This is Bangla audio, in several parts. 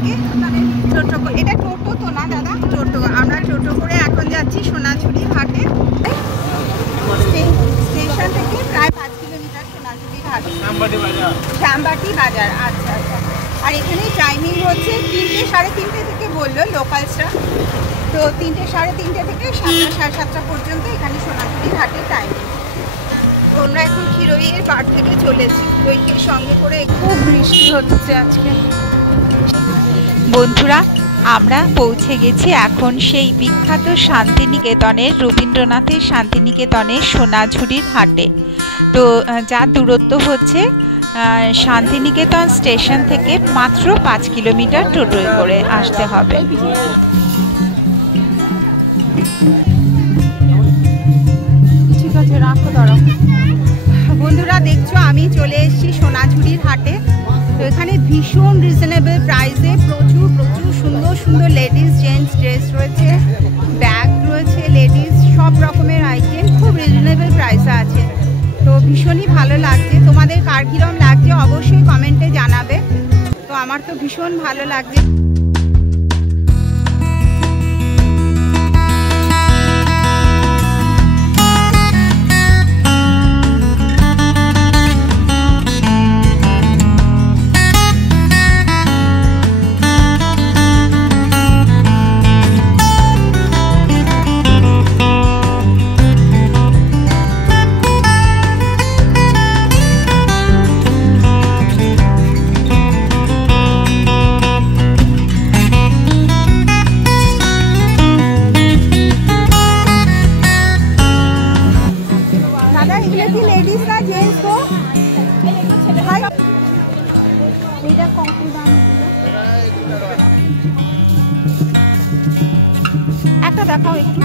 থেকে টোটো, এটা টোটো তো না দাদা, টোটো, আমরা টোটো করে এখন যাচ্ছি সোনাঝুরির হাটে। স্টেশন থেকে প্রায় 5 কিলোমিটার সোনাঝুরির হাট, শ্যামবাটি বাজার। আচ্ছা আচ্ছা। আর এখানে টাইমিং হচ্ছে 3টে সাড়ে 3টে থেকে বললো লোকালসরা, তো 3টে সাড়ে 3টে থেকে 7টা সাড়ে 7টা পর্যন্ত এখানে সোনাঝুরির হাটের টাইমিং। আমরা এখন ক্ষীরইয়ের পাড় থেকে চলেছি দইকে সঙ্গে করে। খুব বৃষ্টি হচ্ছে আজকে। বন্ধুরা, আমরা পৌঁছে গেছি এখন সেই বিখ্যাত শান্তিনিকেতনের, রবীন্দ্রনাথের শান্তিনিকেতনের সোনাঝুরির হাটে। তো যার দূরত্ব হচ্ছে শান্তিনিকেতন স্টেশন থেকে মাত্র 5 কিলোমিটার টোটোয় করে আসতে হবে। ঠিক আছে, রাখো, দাঁড়াও। বন্ধুরা দেখছো আমি চলে এসেছি সোনাঝুরির হাটে। তো এখানে ভীষণ রিজনেবল প্রাইসে প্রচুর প্রচুর সুন্দর সুন্দর লেডিস জেন্টস ড্রেস রয়েছে, ব্যাগ রয়েছে, লেডিস সব রকমের আইটেম খুব রিজনেবল প্রাইসে আছে। তো ভীষণই ভালো লাগছে। তোমাদের কার কিরম লাগছে অবশ্যই কমেন্টে জানাবে। তো আমার তো ভীষণ ভালো লাগছে। একটা দেখাও একটু।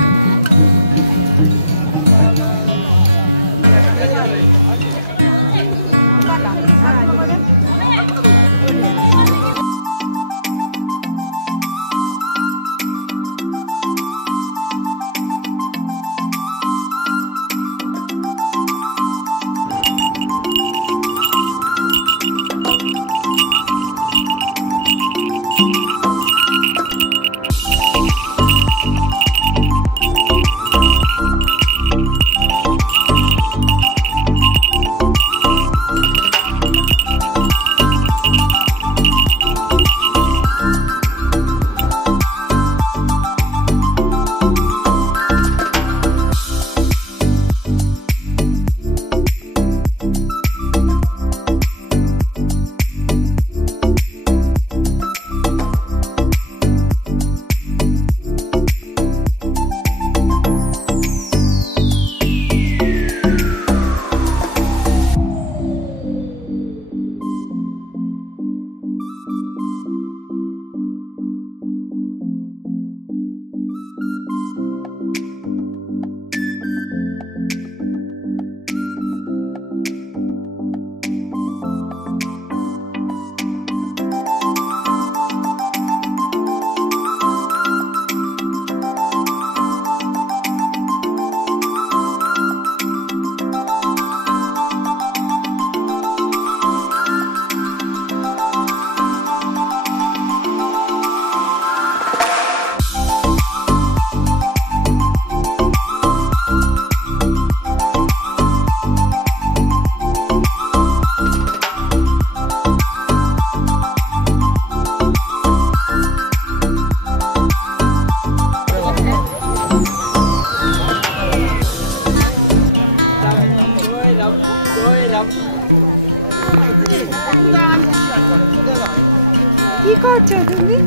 কি করছো তুমি?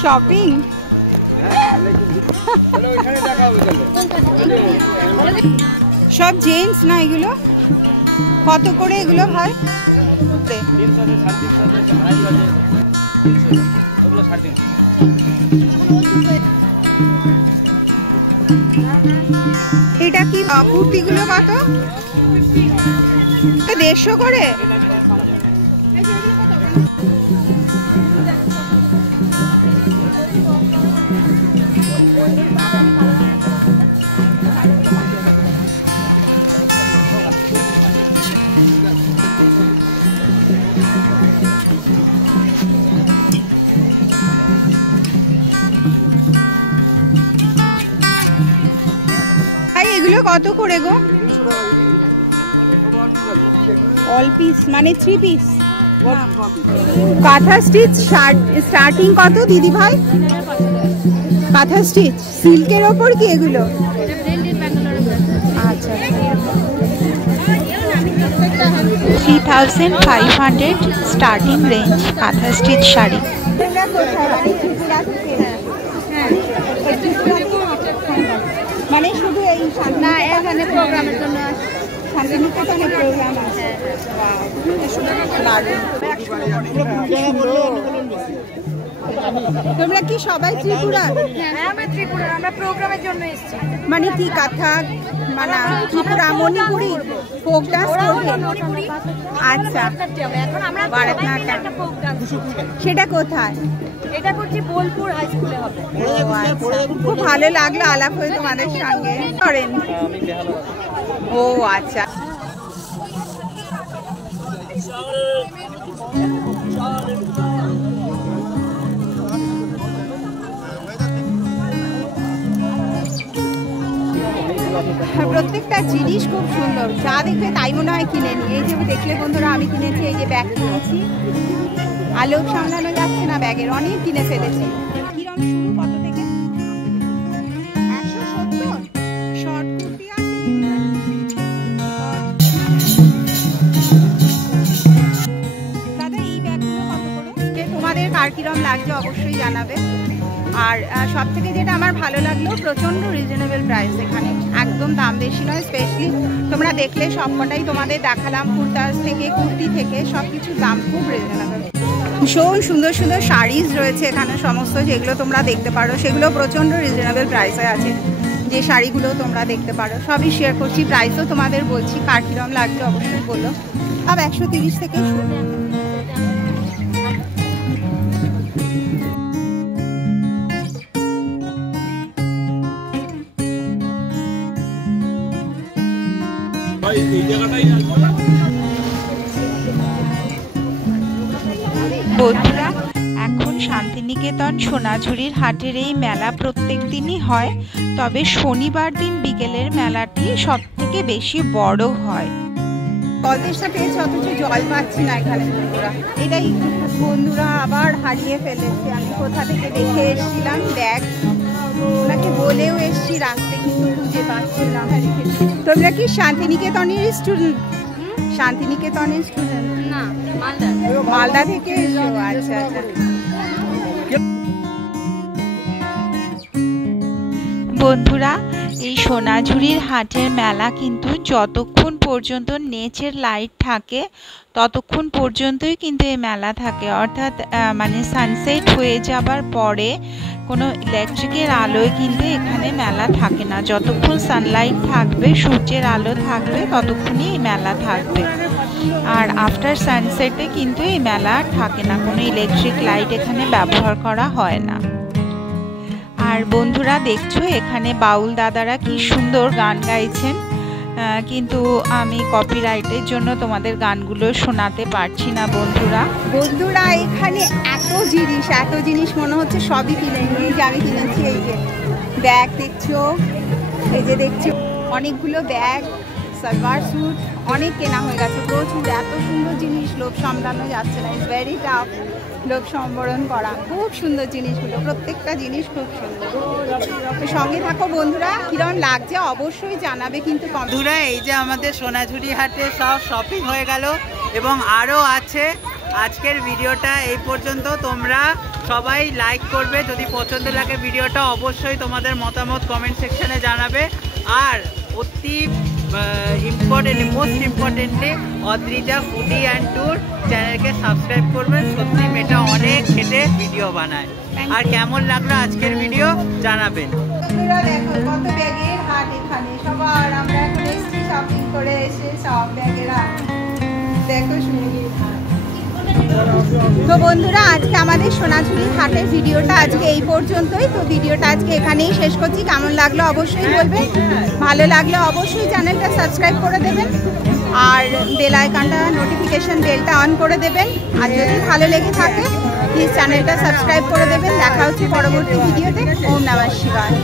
শপিং? সব জেন্টস না এগুলো? কত করে এগুলো ভাই? এটা কি কুর্তিগুলো কত? 150 করে? কত করে গো? অল পিস মানে 3 পিস। কাঁথা স্টিচ স্টার্টিং কত দিদি ভাই? কাঁথা স্টিচ সিল্কের ওপর কি এগুলো? আচ্ছা 3500 স্টার্টিং রেঞ্জ কাঁথা স্টিচ শাড়ি। মানে শুধু এই না এখানে প্রোগ্রামের জন্য শান্তিনিকেতনে প্রোগ্রাম আছে। তোমরা কি সবাই ত্রিপুরার? হ্যাঁ আমরা ত্রিপুরার, আমরা প্রোগ্রামের জন্য এসেছি। মানে কি কথা মানে ত্রিপুরা মণিপুরি ফোক ডান্স করবে? আচ্ছা এখন আমরা ভারতনাট্যম। সেটা কোথায়? এটা করছি বোলপুর হাই স্কুলে হবে। খুব ভালো লাগলো আলাপ হয়ে তোমাদের সঙ্গে। করেন? ও আচ্ছা। প্রত্যেকটা জিনিস খুব সুন্দর, যা দেখবে তাই মনে হয় কিনে নি। এই যে দেখলে বন্ধুরা আমি কিনেছি, এই যে ব্যাগ কিনেছি, আলোক সামলানো যাচ্ছে না ব্যাগের, অনেক কিনে ফেলেছি। কিরম শুরু কত থেকে? 170 শর্ট কুর্তি আছে। দাদা এই ব্যাগগুলো কত করে? তোমাদের কার কিরম লাগছে অবশ্যই জানাবে। আর সব থেকে যেটা আমার ভালো লাগলো, প্রচন্ড রিজনেবল প্রাইস এখানে, একদম দাম বেশি নয়। স্পেশালি তোমরা দেখলে সবকটাই তোমাদের দেখালাম, কুর্তাস থেকে কুর্তি থেকে সব কিছুর দাম খুব রিজনেবল। ভীষণ সুন্দর সুন্দর শাড়িজ রয়েছে এখানে সমস্ত, যেগুলো তোমরা দেখতে পারো সেগুলো প্রচন্ড রিজনেবল প্রাইসে আছে। যে শাড়িগুলো তোমরা দেখতে পারো সবই শেয়ার করছি, প্রাইসও তোমাদের বলছি। কার কিরম লাগছে অবশ্যই বলো। আর 130 থেকে শুরু। বন্ধুরা এখন শান্তিনিকেতন সোনাঝুরির হাটের এই মেলা প্রত্যেক দিনই হয়, তবে শনিবার দিন বিকেলের মেলাটি সব থেকে বেশি বড় হয়। জলতেষ্টা পেয়েছে অথচ জল পাচ্ছি না এখানে বন্ধুরা। এটাই বন্ধুরা আবার হারিয়ে ফেলেছি। আমি কোথা থেকে দেখে এসেছিলাম ব্যাগ, ওনাকে বলেও এসছি রাস্তে, কিন্তু খুঁজে পাচ্ছিলাম। তোমরা কি শান্তিনিকেতনের স্টুডেন্ট? শান্তিনিকেতনের স্টুডেন্ট না, মালদা। মালদা থেকে এসো? আচ্ছা আচ্ছা। বন্ধুরা এই সোনাঝুরির হাটের মেলা কিন্তু যতক্ষণ পর্যন্ত নেচের লাইট থাকে ততক্ষণ পর্যন্তই কিন্তু এই মেলা থাকে, অর্থাৎ মানে সানসেট হয়ে যাবার পরে কোনো ইলেকট্রিকের আলোয় কিন্তু এখানে মেলা থাকে না। যতক্ষণ সানলাইট থাকবে, সূর্যের আলো থাকবে, ততক্ষণই এই মেলা থাকবে। আর আফটার সানসেটে কিন্তু এই মেলা থাকে না, কোনো ইলেকট্রিক লাইট এখানে ব্যবহার করা হয় না। আর বন্ধুরা দেখছো এখানে বাউল দাদারা কি সুন্দর গান গাইছেন, কিন্তু আমি কপিরাইটের জন্য তোমাদের গানগুলো শোনাতে পারছি না বন্ধুরা। বন্ধুরা এখানে এত জিনিস মনে হচ্ছে সবই কিনে নিই। এই যে আমি কিনেছি এই যে ব্যাগ দেখছো, এই যে দেখছো অনেকগুলো ব্যাগ, সালওয়ার স্যুট অনেক কেনা হয়ে গেছে প্রচুর। এত সুন্দর জিনিস লোভ সামলানো যাচ্ছে না, ইটস ভেরি টাফ লোভ সম্বরণ করা। খুব সুন্দর জিনিসগুলো, প্রত্যেকটা জিনিস খুব সুন্দর। তো সঙ্গে থাকো বন্ধুরা, কিরম লাগছে অবশ্যই জানাবে কিন্তু। বন্ধুরা এই যে আমাদের সোনাঝুরি হাটে সব শপিং হয়ে গেল এবং আরও আছে। আজকের ভিডিওটা এই পর্যন্ত। তোমরা সবাই লাইক করবে, যদি পছন্দ লাগে ভিডিওটা অবশ্যই তোমাদের মতামত কমেন্ট সেকশনে জানাবে। আর অতি most importantly Adrija foodie and tour চ্যানেলকে সাবস্ক্রাইব করবেন। সত্যি মেয়েটা অনেক খেটে ভিডিও বানায়। আর কেমন লাগলো আজকের ভিডিও জানাবেন। বন্ধুরা দেখো কত ব্যাগের হাট এখানে, সবার আমরা এখন এসেছি শপিং করে এসে সব ব্যাগের হাট দেখো শুনে। তো বন্ধুরা আজকে আমাদের সোনাঝুরির হাটের ভিডিওটা আজকে এই পর্যন্তই। তো ভিডিওটা আজকে এখানেই শেষ করছি। কেমন লাগলো অবশ্যই বলবেন, ভালো লাগলে অবশ্যই চ্যানেলটা সাবস্ক্রাইব করে দেবেন আর বেল আইকনটা নোটিফিকেশন বেলটা অন করে দেবেন। আর যদি ভালো লেগে থাকে প্লিজ চ্যানেলটা সাবস্ক্রাইব করে দেবেন। দেখা হচ্ছে পরবর্তী ভিডিওতে। ওম নমঃ শিবায়।